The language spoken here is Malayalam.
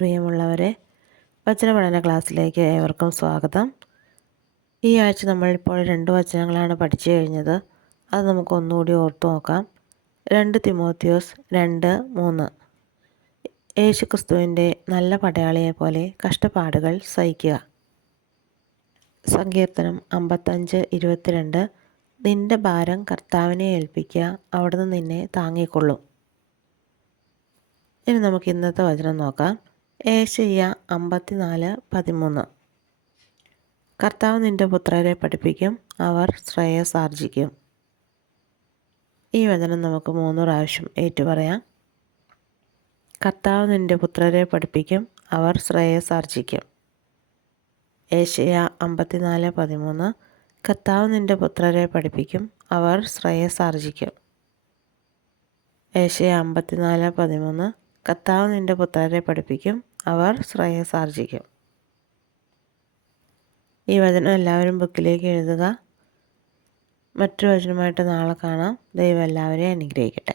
പ്രിയമുള്ളവരെ, വചനപഠന ക്ലാസ്സിലേക്ക് ഏവർക്കും സ്വാഗതം. ഈ ആഴ്ച നമ്മളിപ്പോൾ 2 വചനങ്ങളാണ് പഠിച്ചു കഴിഞ്ഞത്. അത് നമുക്ക് ഒന്നുകൂടി ഓർത്തു നോക്കാം. 2 തിമോത്തിയോസ് 2:3. യേശുക്രിസ്തുവിൻ്റെ നല്ല പടയാളിയെപ്പോലെ കഷ്ടപ്പാടുകൾ സഹിക്കുക. സങ്കീർത്തനം 55:22. നിന്റെ ഭാരം കർത്താവിനെ ഏൽപ്പിക്കുക, അവിടുന്ന് നിന്നെ താങ്ങിക്കൊള്ളും. ഇനി നമുക്ക് ഇന്നത്തെ വചനം നോക്കാം. ഏശയ്യ 54:13. കർത്താവ് നിന്റെ പുത്രരെ പഠിപ്പിക്കും, അവർ ശ്രേയസ്സാർജിക്കും. ഈ വചനം നമുക്ക് 3 പ്രാവശ്യം ഏറ്റുപറയാം. കർത്താവ് നിന്റെ പുത്രരെ പഠിപ്പിക്കും, അവർ ശ്രേയസ്സാർജിക്കും. ഏശയ്യ 54:13. കർത്താവ് നിന്റെ പുത്രരെ പഠിപ്പിക്കും, അവർ ശ്രേയസ്സാർജിക്കും. ഏശയ്യ 54:13. കർത്താവ് നിന്റെ പുത്രരെ പഠിപ്പിക്കും, അവർ ശ്രേയസ്സാർജിക്കും. ഈ വചനം എല്ലാവരും ബുക്കിലേക്ക് എഴുതുക. മറ്റൊരു വചനമായിട്ട് നാളെ കാണാം. ദൈവം എല്ലാവരെയും അനുഗ്രഹിക്കട്ടെ.